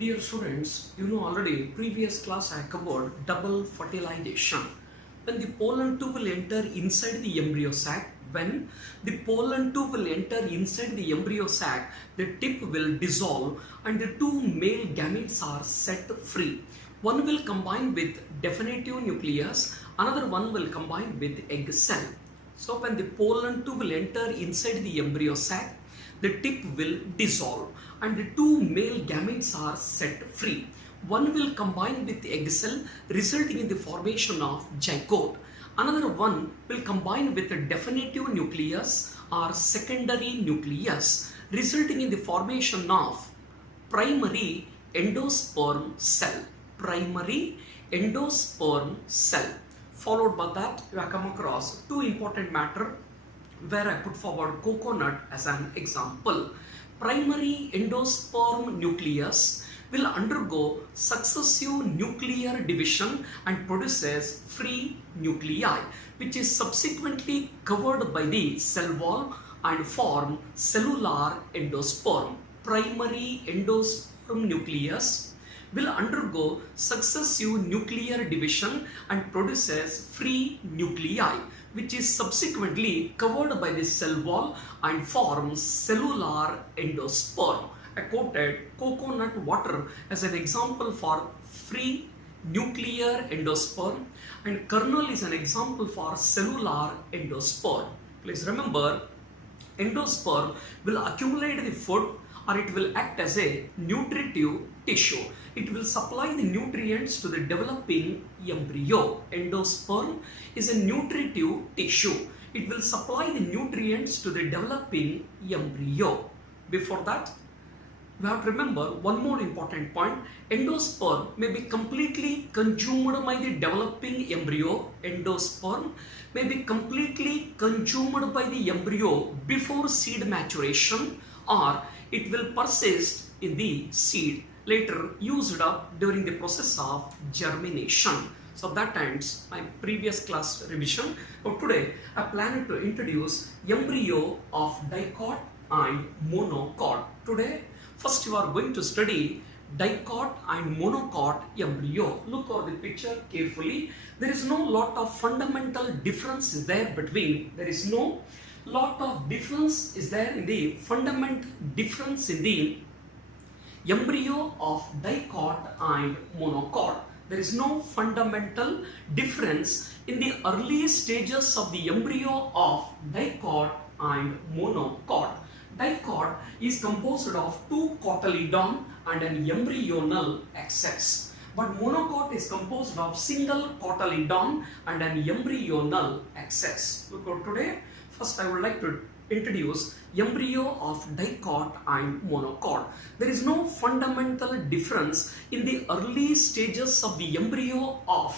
Dear students, you know already previous class I covered double fertilization. When the pollen tube will enter inside the embryo sac, the tip will dissolve and the two male gametes are set free. One will combine with definitive nucleus, another one will combine with egg cell. So when the pollen tube will enter inside the embryo sac, the tip will dissolve and the two male gametes are set free. One will combine with egg cell, resulting in the formation of zygote. Another one will combine with a definitive nucleus or secondary nucleus, resulting in the formation of primary endosperm cell. Primary endosperm cell. Followed by that, you have come across two important matter where I put forward coconut as an example. Primary endosperm nucleus will undergo successive nuclear division and produces free nuclei, which is subsequently covered by the cell wall and form cellular endosperm. Primary endosperm nucleus will undergo successive nuclear division and produces free nuclei, which is subsequently covered by the cell wall and forms cellular endosperm. I quoted coconut water as an example for free nuclear endosperm, and kernel is an example for cellular endosperm. Please remember, endosperm will accumulate the food or it will act as a nutritive tissue. It will supply the nutrients to the developing embryo. Endosperm is a nutritive tissue. It will supply the nutrients to the developing embryo. Before that, we have to remember one more important point. Endosperm may be completely consumed by the developing embryo. Endosperm may be completely consumed by the embryo before seed maturation, or it will persist in the seed, later used up during the process of germination. So that ends my previous class revision. But today I plan to introduce embryo of dicot and monocot. Today, first you are going to study dicot and monocot embryo. Look over the picture carefully. There is no lot of fundamental difference in the fundamental difference in the embryo of dicot and monocot. There is no fundamental difference in the early stages of the embryo of dicot and monocot. Dicot is composed of two cotyledon and an embryonal axis, but monocot is composed of single cotyledon and an embryonal axis. Look at today. First, I would like to introduce embryo of dicot and monocot. There is no fundamental difference in the early stages of the embryo of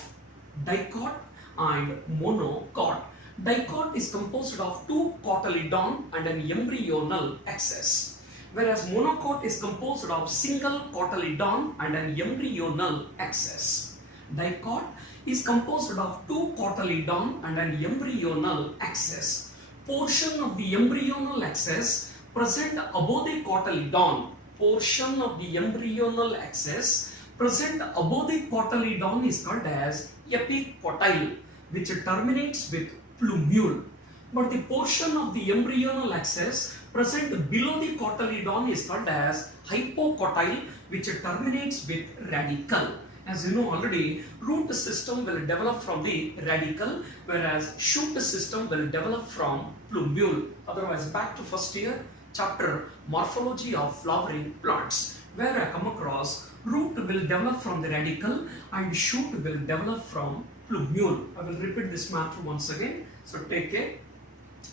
dicot and monocot. Dicot is composed of two cotyledon and an embryonal axis, whereas monocot is composed of single cotyledon and an embryonal axis. Dicot is composed of two cotyledon and an embryonal axis. Portion of the embryonal axis present above the cotyledon. Portion of the embryonal axis present above the cotyledon is called as epicotyle, which terminates with plumule. But the portion of the embryonal axis present below the cotyledon is called as hypocotyle, which terminates with radicle. As you know already, root system will develop from the radicle, whereas shoot system will develop from plumule. Otherwise, back to first year chapter morphology of flowering plants, where I come across root will develop from the radicle and shoot will develop from plumule. I will repeat this matter once again. So take care.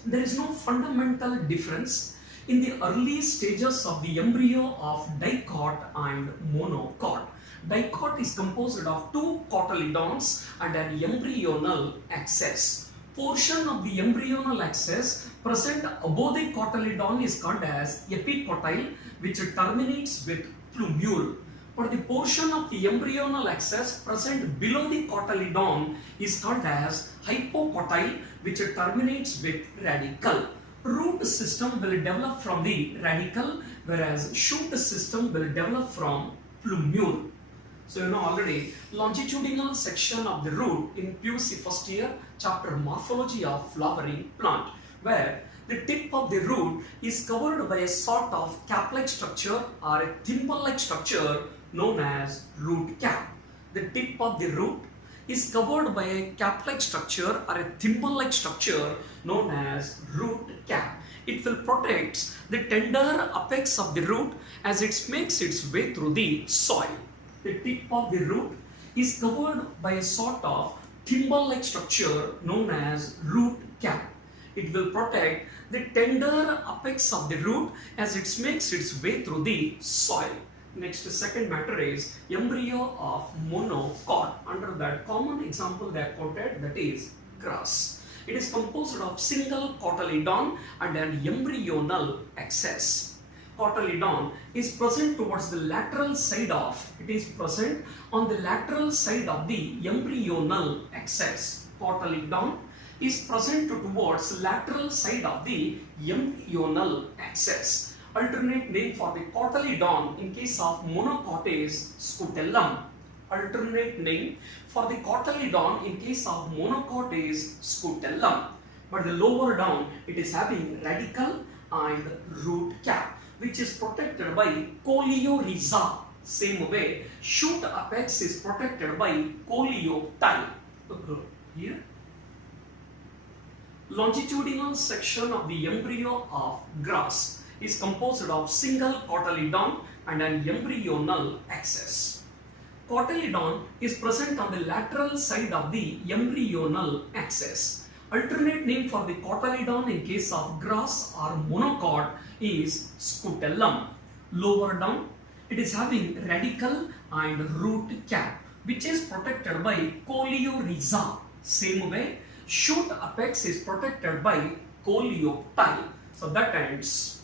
There is no fundamental difference in the early stages of the embryo of dicot and monocot. Dicot is composed of two cotyledons and an embryonal axis. Portion of the embryonal axis present above the cotyledon is called as epicotyle, which terminates with plumule. But the portion of the embryonal axis present below the cotyledon is called as hypocotyle, which terminates with radicle. Root system will develop from the radicle, whereas shoot system will develop from plumule. So you know already longitudinal section of the root in PUC first year chapter morphology of flowering plant, where the tip of the root is covered by a sort of cap-like structure or a thimble-like structure known as root cap. The tip of the root is covered by a cap-like structure or a thimble-like structure known as root cap. It will protect the tender apex of the root as it makes its way through the soil. The tip of the root is covered by a sort of thimble-like structure known as root cap. It will protect the tender apex of the root as it makes its way through the soil. Next, second matter is embryo of monocot. Under that common example they are quoted, that is grass. It is composed of single cotyledon and an embryonal axis. Cotyledon is present towards the lateral side of, it is present on the lateral side of the embryonal axis. Cotyledon is present towards lateral side of the embryonal axis. Alternate name for the cotyledon in case of monocot is scutellum. Alternate name for the cotyledon in case of monocot is scutellum. But the lower down it is having radical and root cap, which is protected by coleorhiza. Same way, shoot apex is protected by coleoptile. Look here. Longitudinal section of the embryo of grass is composed of single cotyledon and an embryonal axis. Cotyledon is present on the lateral side of the embryonal axis. Alternate name for the cotyledon in case of grass or monocot is scutellum. Lower down, it is having radical and root cap, which is protected by coleorhiza. Same way, shoot apex is protected by coleoptile. So that ends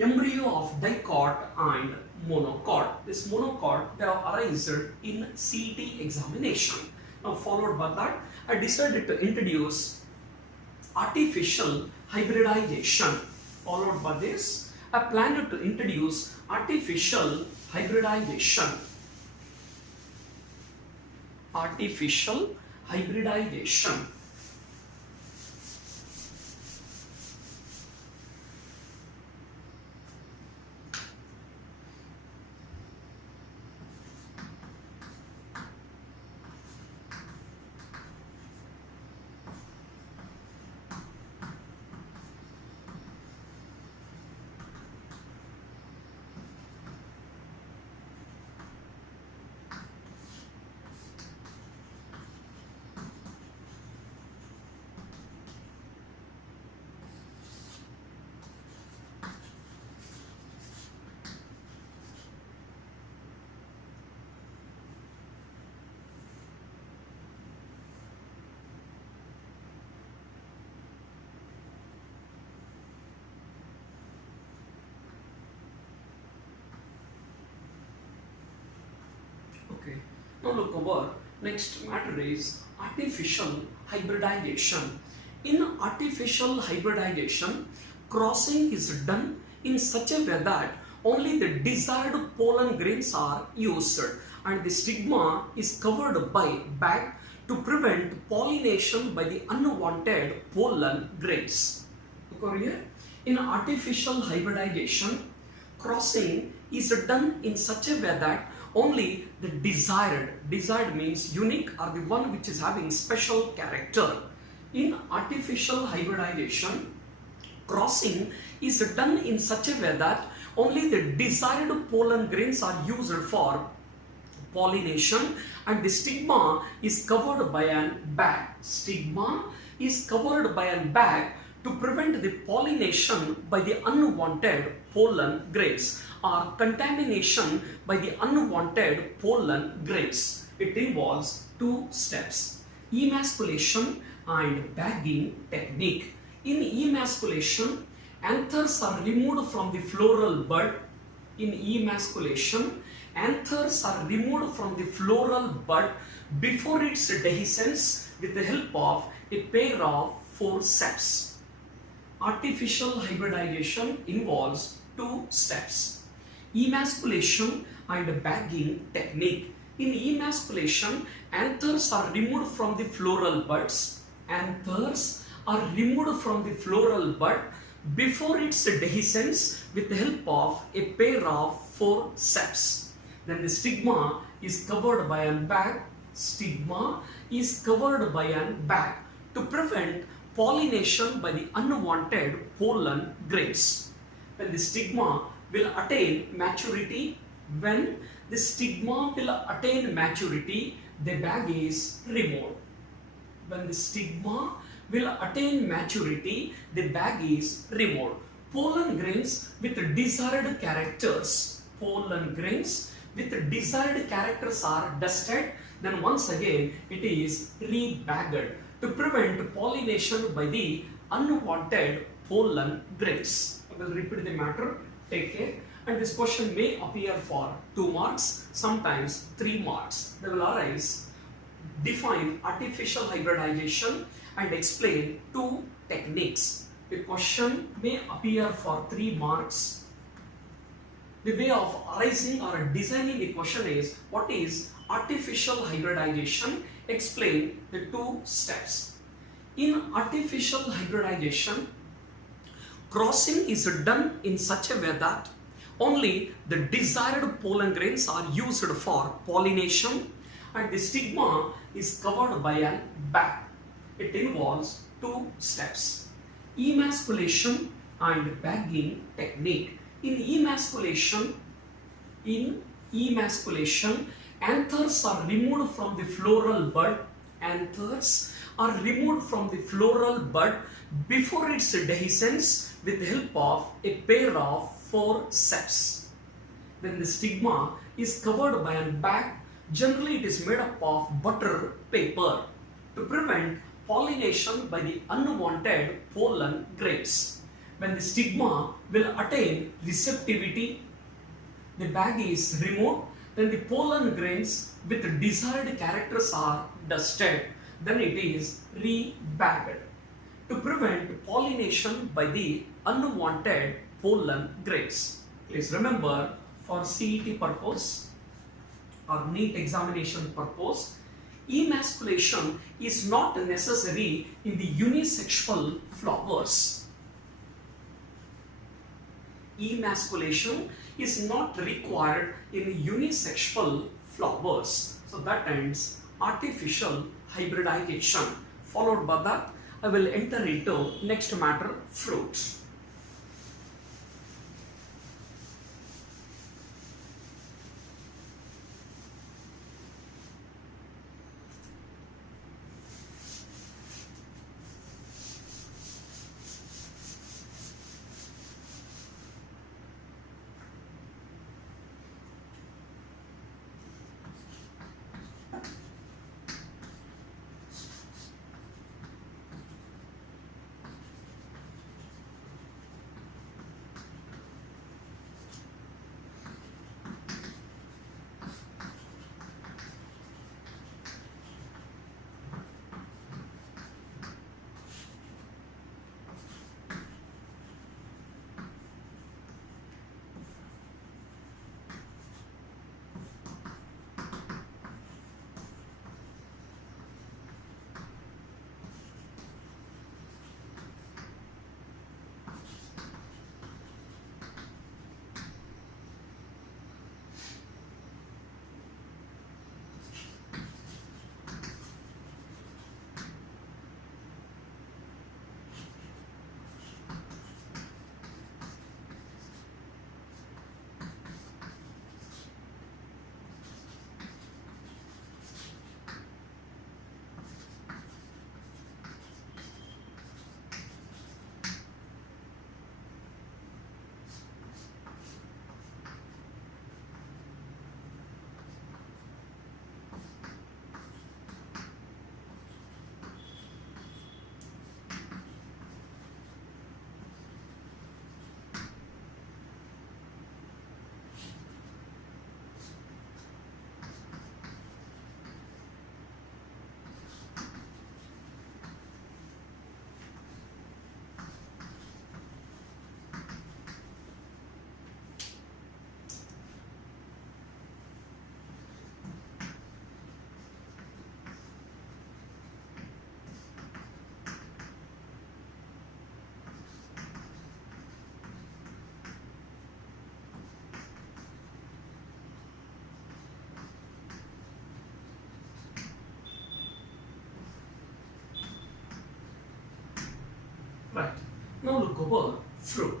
embryo of dicot and monocot. This monocot they have arisen in CET examination. Now followed by that, I decided to introduce artificial hybridization. Followed by this, I planned to introduce artificial hybridization. Artificial hybridization. Okay, now look over. Next matter is artificial hybridization. In artificial hybridization, crossing is done in such a way that only the desired pollen grains are used and the stigma is covered by bag to prevent pollination by the unwanted pollen grains. Look over here. In artificial hybridization, crossing is done in such a way that only the desired means unique or the one which is having special character. In artificial hybridization, crossing is done in such a way that only the desired pollen grains are used for pollination and the stigma is covered by a bag. Stigma is covered by a bag to prevent the pollination by the unwanted pollen grains or contamination by the unwanted pollen grains. It involves two steps: emasculation and bagging technique. In emasculation, anthers are removed from the floral bud. In emasculation, anthers are removed from the floral bud before its dehiscence with the help of a pair of forceps. Artificial hybridization involves two steps: emasculation and bagging technique. In emasculation, anthers are removed from the floral buds. Anthers are removed from the floral bud before its dehiscence with the help of a pair of forceps. Then the stigma is covered by a bag. Stigma is covered by a bag to prevent pollination by the unwanted pollen grains. When the stigma will attain maturity, when the stigma will attain maturity, the bag is removed. When the stigma will attain maturity, the bag is removed. Pollen grains with desired characters. Pollen grains with desired characters are dusted. Then once again it is rebagged to prevent pollination by the unwanted pollen grains. I will repeat the matter. Take care. And this question may appear for 2 marks, sometimes 3 marks. They will arise. Define artificial hybridization and explain 2 techniques. The question may appear for 3 marks. The way of arising or designing the question is, what is artificial hybridization? Explain the 2 steps. In artificial hybridization, crossing is done in such a way that only the desired pollen grains are used for pollination and the stigma is covered by a bag. It involves 2 steps. Emasculation and bagging technique. In emasculation, anthers are removed from the floral bud. Anthers are removed from the floral bud before its dehiscence with the help of a pair of forceps. Then the stigma is covered by a bag. Generally it is made up of butter paper to prevent pollination by the unwanted pollen grains. When the stigma will attain receptivity, the bag is removed. Then the pollen grains with desired characters are dusted. Then it is rebagged to prevent pollination by the unwanted pollen grains. Please remember, for CET purpose or NEET examination purpose, emasculation is not necessary in the unisexual flowers. Emasculation is not required in unisexual flowers. So that ends artificial hybridization. Followed by that, I will enter into next matter, fruits. Now look over fruit.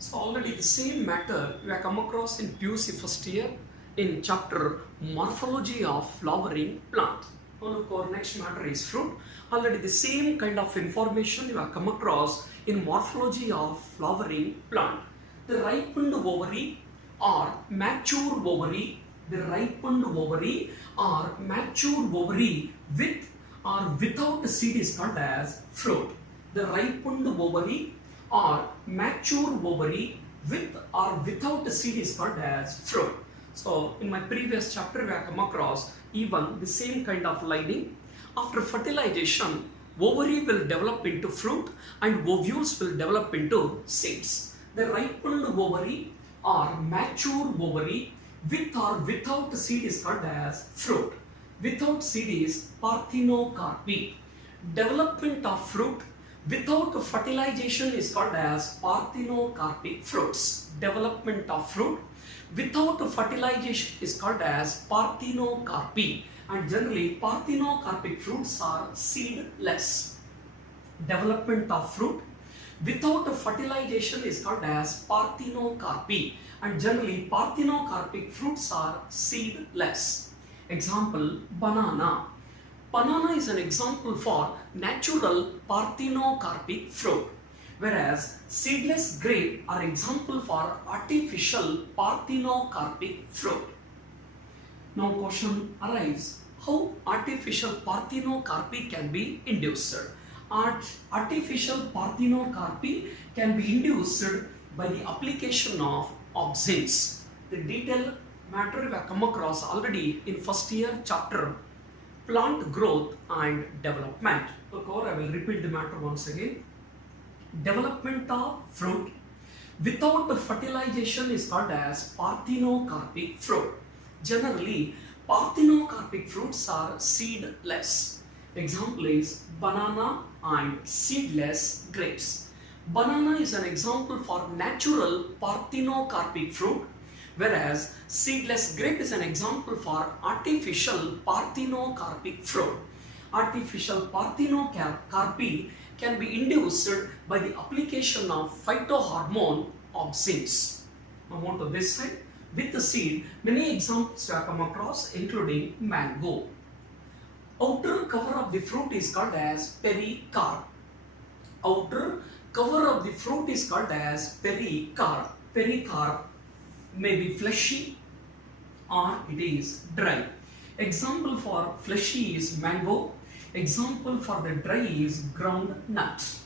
So already the same matter we have come across in PUC first year in chapter Morphology of Flowering Plant. Now look, our next matter is fruit. Already the same kind of information you have come across in Morphology of Flowering Plant. The ripened ovary or mature ovary, the ripened ovary or mature ovary with or without seed is called as fruit. The ripened ovary or mature ovary with or without seed is called as fruit. So in my previous chapter we have come across even the same kind of lining. After fertilization, ovary will develop into fruit and ovules will develop into seeds. The ripened ovary or mature ovary with or without seed is called as fruit. Without seed is parthenocarpy. Development of fruit without fertilization is called as parthenocarpic fruits. Development of fruit without fertilization is called as parthenocarpy, and generally parthenocarpic fruits are seedless. Development of fruit without fertilization is called as parthenocarpy, and generally parthenocarpic fruits are seedless. Example, banana. Banana is an example for natural parthenocarpic fruit, whereas seedless grape are example for artificial parthenocarpic fruit. Now question arises, how artificial parthenocarpy can be induced? Artificial parthenocarpy can be induced by the application of auxins. The detailed matter we have come across already in first year chapter Plant Growth and Development. Okay, I will repeat the matter once again. Development of fruit without the fertilization is called as parthenocarpic fruit. Generally, parthenocarpic fruits are seedless. Example is banana and seedless grapes. Banana is an example for natural parthenocarpic fruit, whereas seedless grape is an example for artificial parthenocarpic fruit. Artificial parthenocarpy can be induced by the application of phytohormone auxins. Now on to this side, with the seed, many examples have come across including mango. Outer cover of the fruit is called as pericarp. Outer cover of the fruit is called as pericarp. Pericarp may be fleshy or it is dry. Example for fleshy is mango. Example for the dry is ground nuts.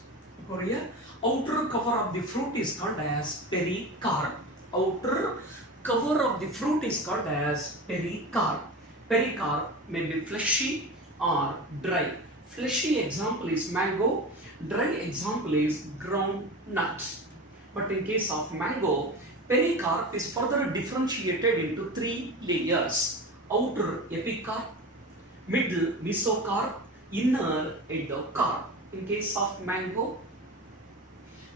Korea. Outer cover of the fruit is called as pericarp. Outer cover of the fruit is called as pericarp. Pericarp may be fleshy or dry. Fleshy example is mango. Dry example is ground nuts. But in case of mango, pericarp is further differentiated into three layers: outer epicarp, middle mesocarp, inner endocarp. In case of mango,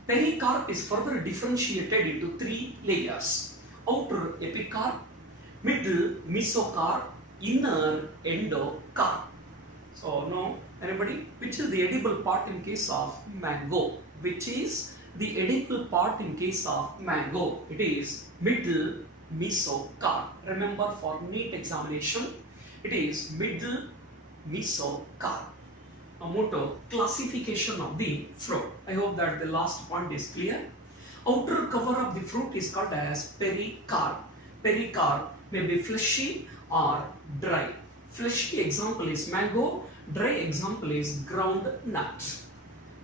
pericarp is further differentiated into three layers: outer epicarp, middle mesocarp, inner endocarp. So now anybody, which is the edible part in case of mango? Which is the edible part in case of mango? It is middle mesocarp. Remember, for NEET examination, it is middle mesocarp. Now move to classification of the fruit. I hope that the last point is clear. Outer cover of the fruit is called as pericarp. Pericarp may be fleshy or dry. Fleshy example is mango. Dry example is ground nuts.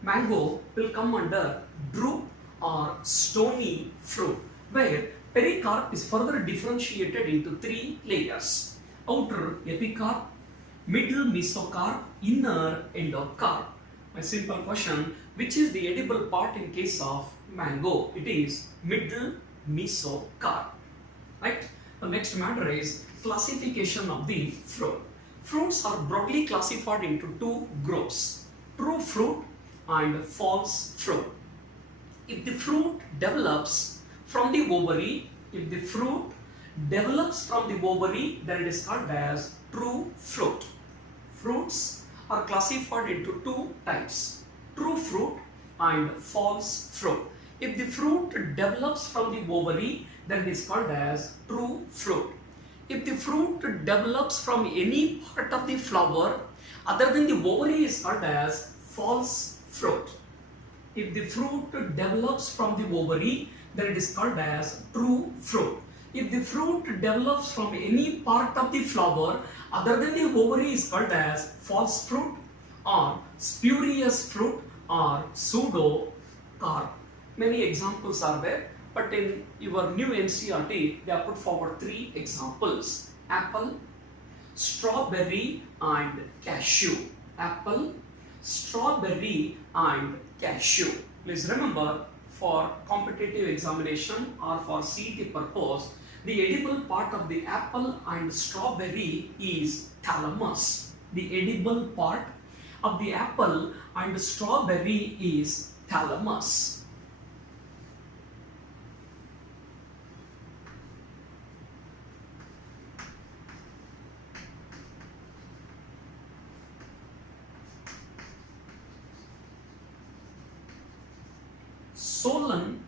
Mango will come under drupe or stony fruit, where pericarp is further differentiated into three layers: outer epicarp, middle mesocarp, inner endocarp. My simple question, which is the edible part in case of mango? It is middle mesocarp. Right? The next matter is classification of the fruit. Fruits are broadly classified into two groups: true fruit and false fruit. If the fruit develops from the ovary, then it is called as true fruit. Fruits are classified into two types: true fruit and false fruit. If the fruit develops from the ovary, then it is called as true fruit. If the fruit develops from any part of the flower other than the ovary, is called as false fruit. If the fruit develops from the ovary, then it is called as true fruit. If the fruit develops from any part of the flower other than the ovary, is called as false fruit or spurious fruit or pseudo carp. Many examples are there, but in your new NCERT, they have put forward 3 examples: apple, strawberry and cashew. Apple, strawberry and cashew. Please remember, for competitive examination or for CET purpose, the edible part of the apple and strawberry is thalamus. The edible part of the apple and strawberry is thalamus. Solan,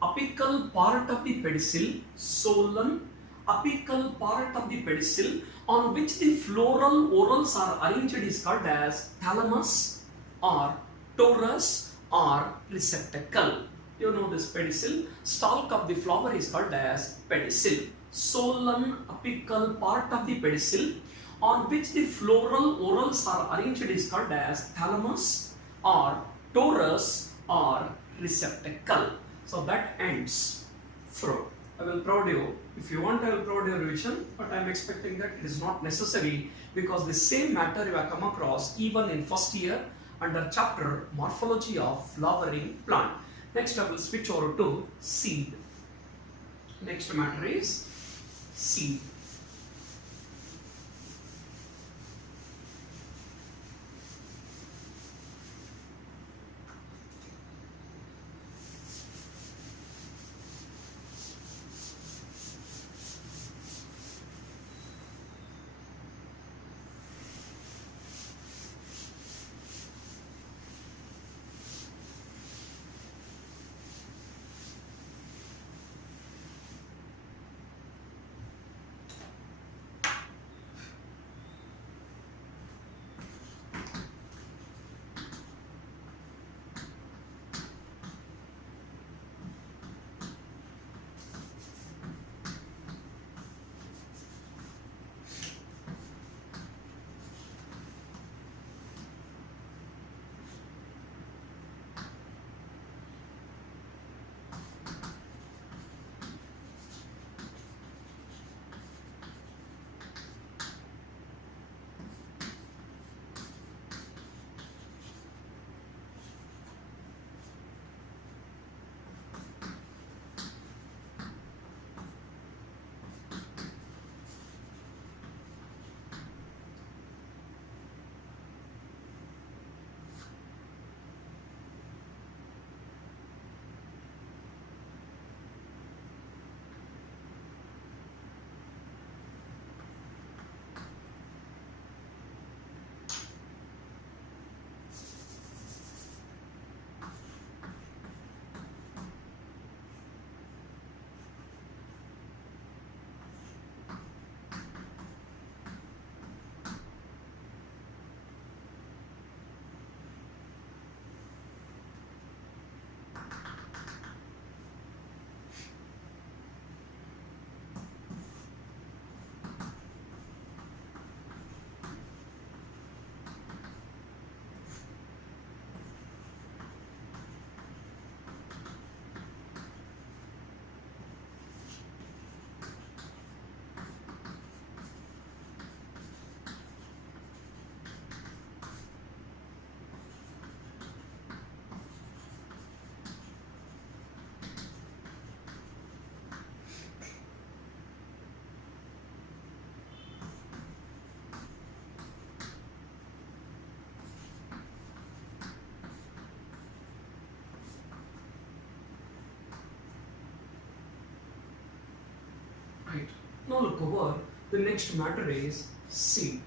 apical part of the pedicel, solan, apical part of the pedicel on which the floral whorls are arranged is called as thalamus or torus or receptacle. You know this pedicel, stalk of the flower is called as pedicel. Solan, apical part of the pedicel on which the floral whorls are arranged is called as thalamus or torus or receptacle. So that ends fruit. I will provide you, if you want I will provide you a revision, but I am expecting that it is not necessary because the same matter you have come across even in first year under chapter morphology of flowering plant. Next I will switch over to seed. Next matter is seed. Right. Now look over, the next matter is seed.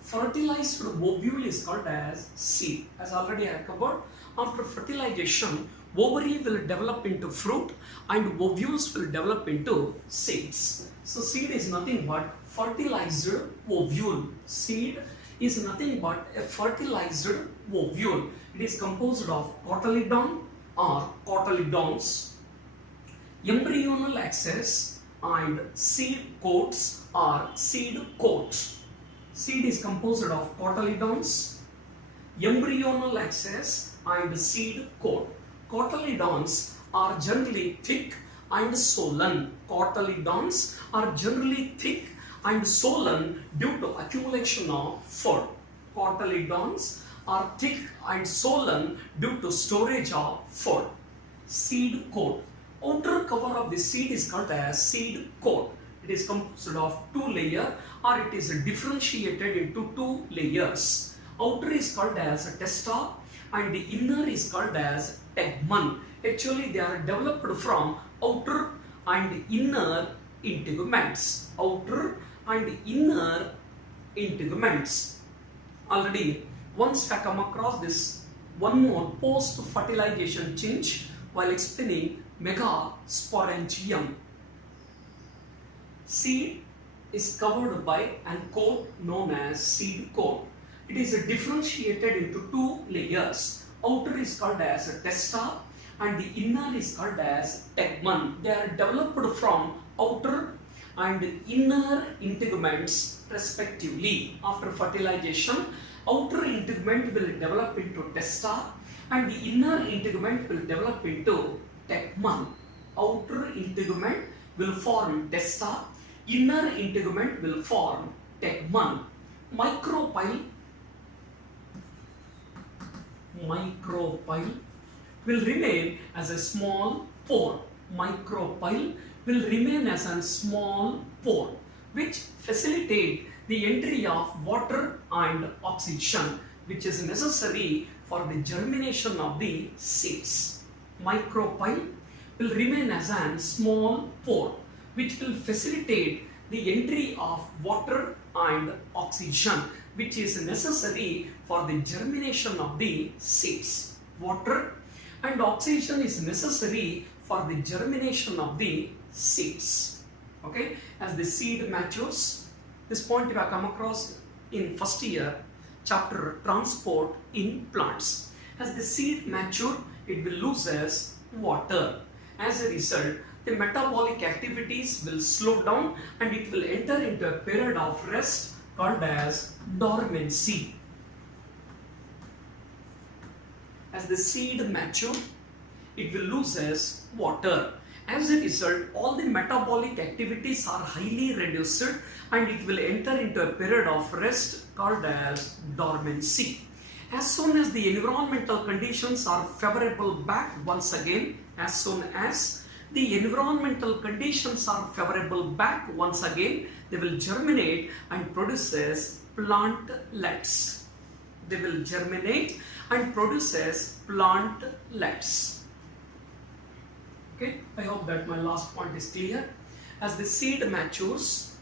Fertilized ovule is called as seed. As already I covered, After fertilization, ovary will develop into fruit and ovules will develop into seeds. So seed is nothing but fertilized ovule. Seed is nothing but a fertilized ovule. It is composed of cotyledon or cotyledons, embryonal axis and seed coats or seed coats. Seed is composed of cotyledons, embryonal axis and seed coat. Cotyledons are generally thick and swollen. Cotyledons are generally thick and swollen due to accumulation of food. Cotyledons are thick and swollen due to storage of food. Seed coat. Outer cover of the seed is called as seed coat. It is composed of two layers or it is differentiated into two layers. Outer is called as testa and the inner is called as tegmen. Actually, they are developed from outer and inner integuments. Outer and inner integuments. Already, once I come across this one more post-fertilization change while explaining megasporangium. Seed is covered by a coat known as seed coat. It is differentiated into two layers. Outer is called as testa and the inner is called as tegmen. They are developed from outer and inner integuments respectively. After fertilization, outer integument will develop into testa and the inner integument will develop into tegmen. Outer integument will form testa, inner integument will form tegmen. Micropyle will remain as a small pore. Micropyle will remain as a small pore which facilitate the entry of water and oxygen which is necessary for the germination of the seeds. Micropyle will remain as a small pore which will facilitate the entry of water and oxygen which is necessary for the germination of the seeds. Water and oxygen is necessary for the germination of the seeds. Okay, as the seed matures, this point you have come across in first year chapter transport in plants. As the seed mature, it will loses water. As a result, the metabolic activities will slow down and it will enter into a period of rest called as dormancy. As the seed mature, it will loses water. As a result, all the metabolic activities are highly reduced and it will enter into a period of rest called as dormancy. As soon as the environmental conditions are favorable back once again, as soon as the environmental conditions are favorable back once again, they will germinate and produces plantlets. They will germinate and produces plantlets. Okay, I hope that my last point is clear. As the seed matures,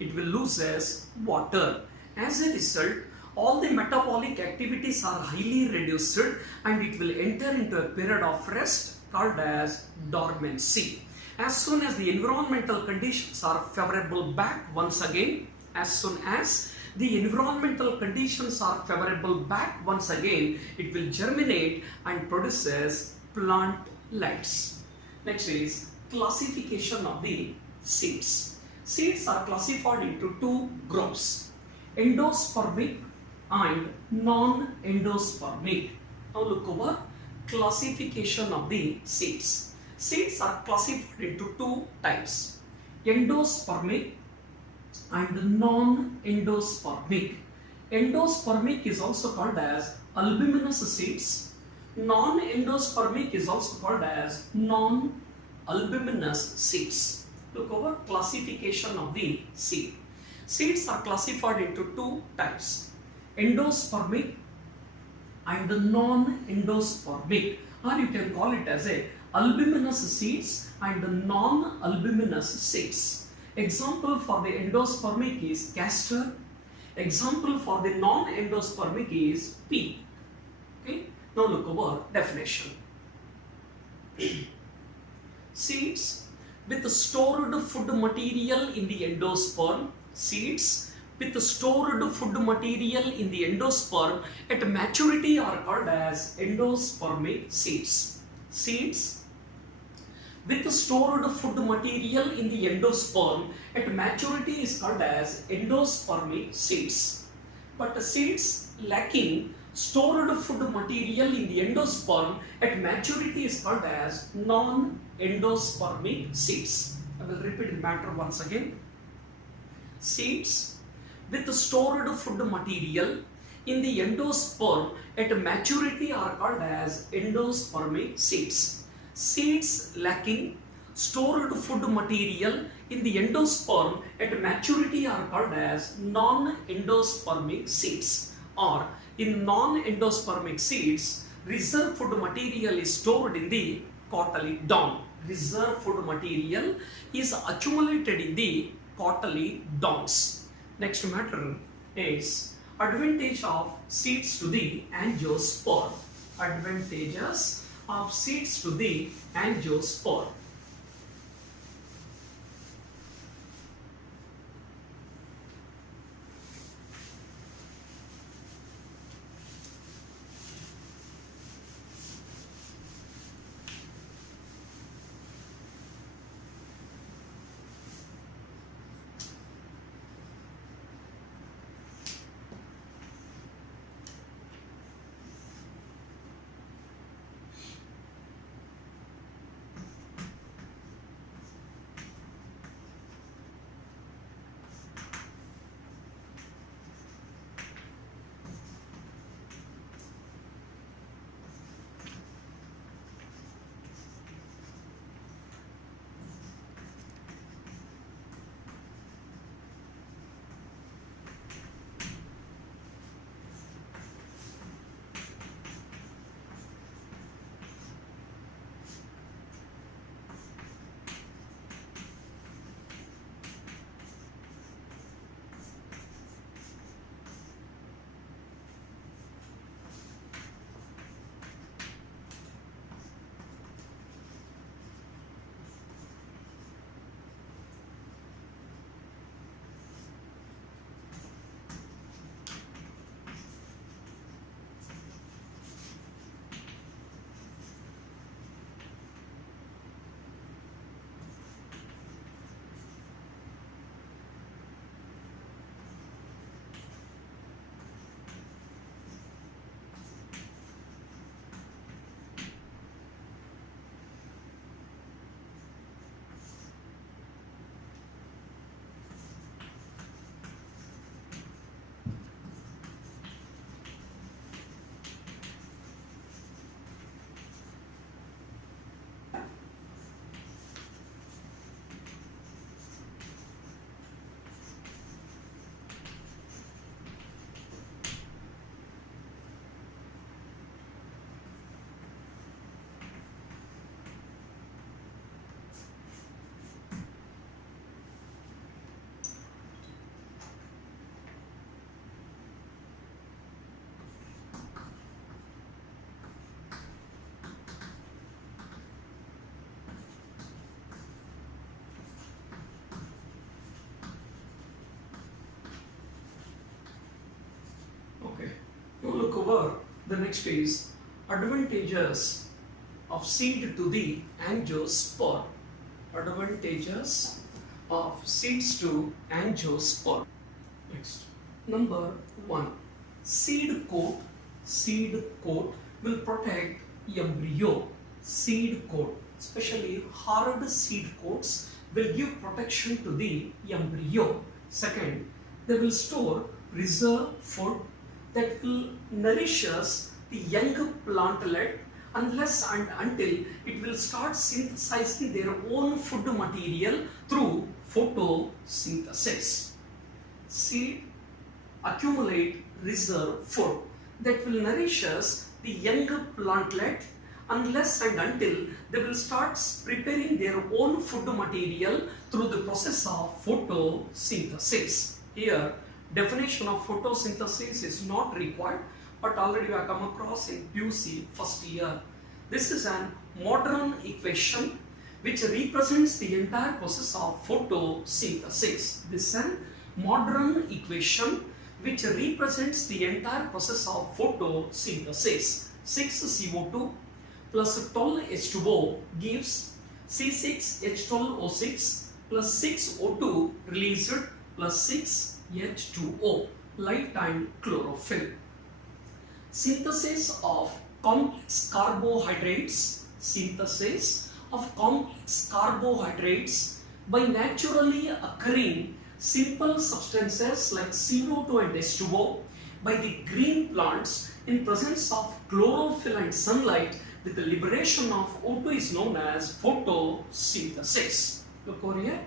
it will loses water. As a result, all the metabolic activities are highly reduced and it will enter into a period of rest called as dormancy. As soon as the environmental conditions are favorable back once again, as soon as the environmental conditions are favorable back once again, it will germinate and produces plantlets. Next is classification of the seeds. Seeds are classified into two groups, endospermic and non-endospermic. Now look over classification of the seeds. Seeds are classified into two types, endospermic and non-endospermic. Endospermic is also called as albuminous seeds. Non-endospermic is also called as non-albuminous seeds. Look over classification of the seed. Seeds are classified into two types, endospermic and non-endospermic, or you can call it as a albuminous seeds and non-albuminous seeds. Example for the endospermic is castor. Example for the non-endospermic is pea. Okay. Now look over definition. Seeds with stored food material in the endosperm. Seeds with stored food material in the endosperm at maturity are called as endospermic seeds. Seeds with stored food material in the endosperm at maturity is called as endospermic seeds. But the seeds lacking stored food material in the endosperm at maturity is called as non-endospermic seeds. I will repeat the matter once again. Seeds with stored food material in the endosperm at maturity are called as endospermic seeds. Seeds lacking stored food material in the endosperm at maturity are called as non-endospermic seeds. Or in non-endospermic seeds, reserve food material is stored in the cotyledon. Reserve food material is accumulated in the cotyledons. Next matter is advantage of seeds to the angiosperm. Advantages of seeds to the angiosperm. Now look over the next is advantages of seed to the angiosperm. Advantages of seeds to angiosperm. Next, number 1, seed coat. Seed coat will protect embryo. Seed coat, especially hard seed coats, will give protection to the embryo. Second, they will store reserve food that will nourishes the young plantlet unless and until it will start synthesizing their own food material through photosynthesis. Seed accumulate reserve food that will nourishes the young plantlet unless and until they will start preparing their own food material through the process of photosynthesis. Here, definition of photosynthesis is not required, but already we have come across in PUC first year. This is an modern equation which represents the entire process of photosynthesis. This is a modern equation which represents the entire process of photosynthesis. 6CO2 plus 12H2O gives C6H12O6 plus 6O2 released plus 6H2O, lifetime chlorophyll. Synthesis of complex carbohydrates. Synthesis of complex carbohydrates by naturally occurring simple substances like CO2 and H2O by the green plants in presence of chlorophyll and sunlight with the liberation of O2 is known as photosynthesis. Look over here.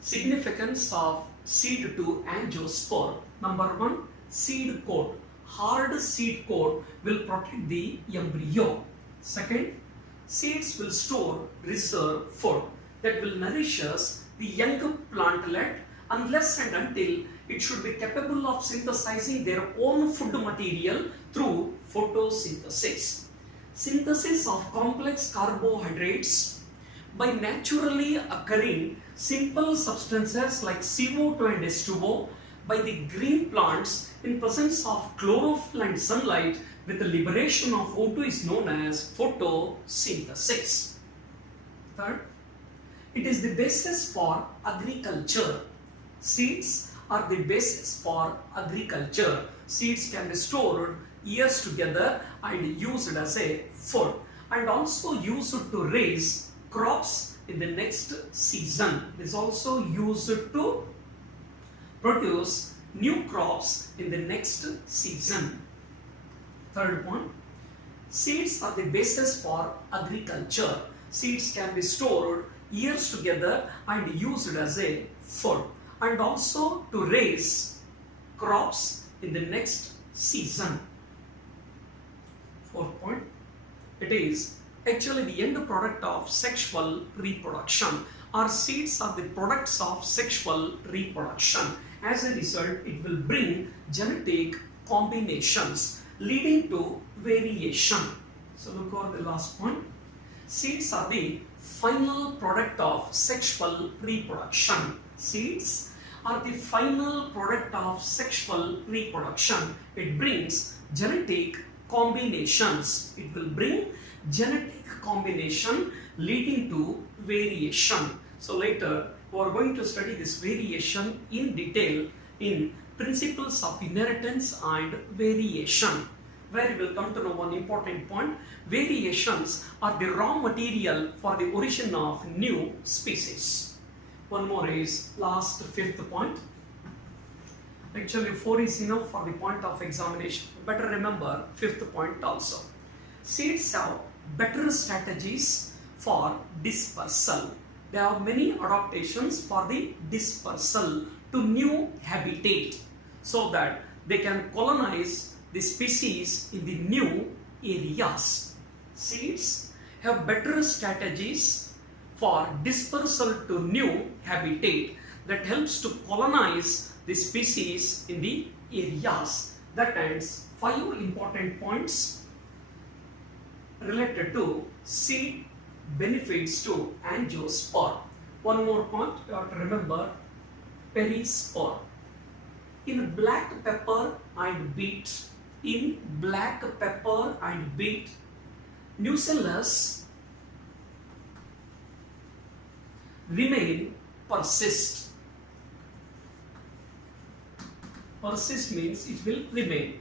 Significance of seed to angiosperm. Number 1, seed coat. Hard seed coat will protect the embryo. Second, seeds will store reserve food that will nourish us the young plantlet unless and until it should be capable of synthesizing their own food material through photosynthesis. Synthesis of complex carbohydrates by naturally occurring simple substances like CO2 and H2O by the green plants in presence of chlorophyll and sunlight with the liberation of O2 is known as photosynthesis. Third, it is the basis for agriculture. Seeds are the basis for agriculture. Seeds can be stored years together and used as a food and also used to raise crops in the next season. It is also used to produce new crops in the next season. Third one, seeds are the basis for agriculture. Seeds can be stored years together and used as a food and also to raise crops in the next season. Fourth point, it is actually the end product of sexual reproduction. Our seeds are the products of sexual reproduction. As a result, it will bring genetic combinations leading to variation. So look over the last point. Seeds are the final product of sexual reproduction. Seeds are the final product of sexual reproduction. It brings genetic combinations. It will bring genetic combination leading to variation. So later we are going to study this variation in detail in principles of inheritance and variation, where we will come to know one important point. Variations are the raw material for the origin of new species. One more is last, fifth point. Actually 4 is enough for the point of examination. Better remember fifth point also. Seeds have better strategies for dispersal. There are many adaptations for the dispersal to new habitat so that they can colonize the species in the new areas. Seeds have better strategies for dispersal to new habitat that helps to colonize the species in the areas. That ends 5 important points related to seed benefits to angiosperm. One more point you have to remember, perisperm. In black pepper and beet, nucellus persist. Persist means it will remain.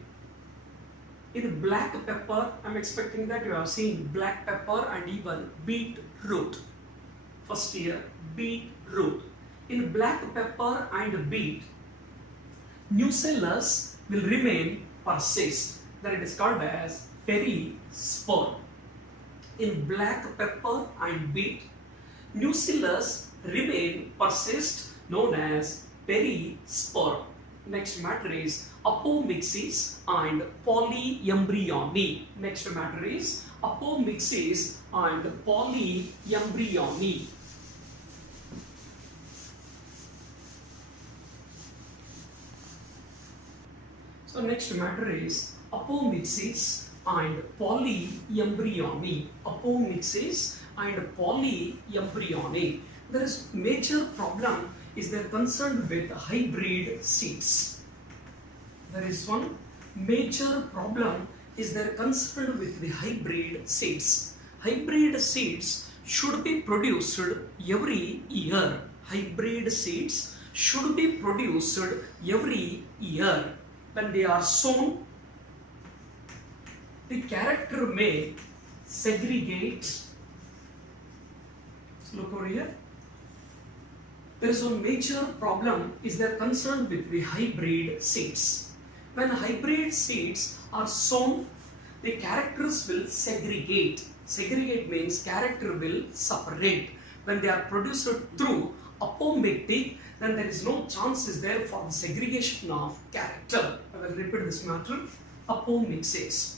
In black pepper, I am expecting that you have seen black pepper and even beetroot. First year, beetroot. In black pepper and beet, nucellus will persist. That it is called as perisperm. In black pepper and beet, nucellus persist, known as perisperm. Next matter is apomixis and polyembryony. Next matter is apomixis and polyembryony. So next matter is apomixis and polyembryony. Apomixis and polyembryony. There is major problem is there concerned with hybrid seeds. There is one major problem is there concerned with the hybrid seeds. Hybrid seeds should be produced every year. Hybrid seeds should be produced every year. When they are sown, the character may segregate. Look over here. There is one major problem is there concerned with the hybrid seeds. When hybrid seeds are sown, the characters will segregate. Segregate means character will separate. When they are produced through apomictic, then there is no chance is there for the segregation of character. I will repeat this matter. Apomixis.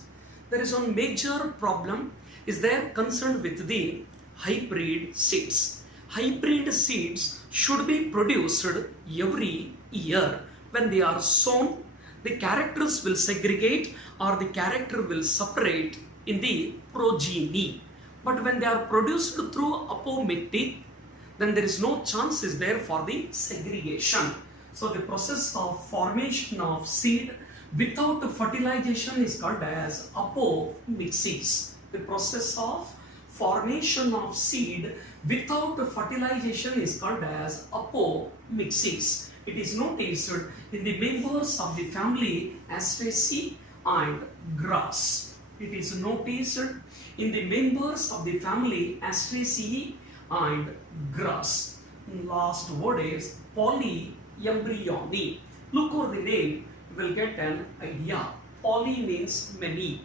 There is one major problem is there concerned with the hybrid seeds. Hybrid seeds should be produced every year. When they are sown, the characters will segregate or the character will separate in the progeny. But when they are produced through apomictic, then there is no chance is there for the segregation. So the process of formation of seed without fertilization is called as apomixis. The process of formation of seed without fertilization is called as apomixis. It is noticed in the members of the family Asteraceae and grass. It is noticed in the members of the family Asteraceae and grass. Last word is polyembryony. Look over the name, you will get an idea. Poly means many.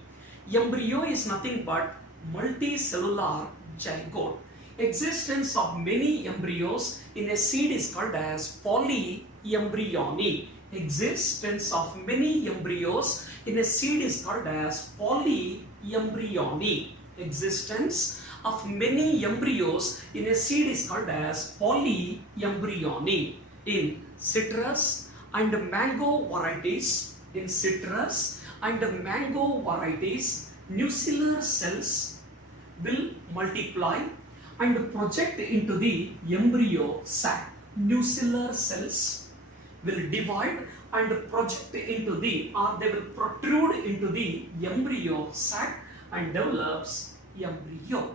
Embryo is nothing but multicellular zygote. Existence of many embryos in a seed is called as polyembryony. Existence of many embryos in a seed is called as polyembryony. Existence of many embryos in a seed is called as polyembryony. In citrus and mango varieties, nuclear cells will multiply and project into the embryo sac. Nuclear cells will divide and project into the, or they will protrude into the embryo sac and develops embryo.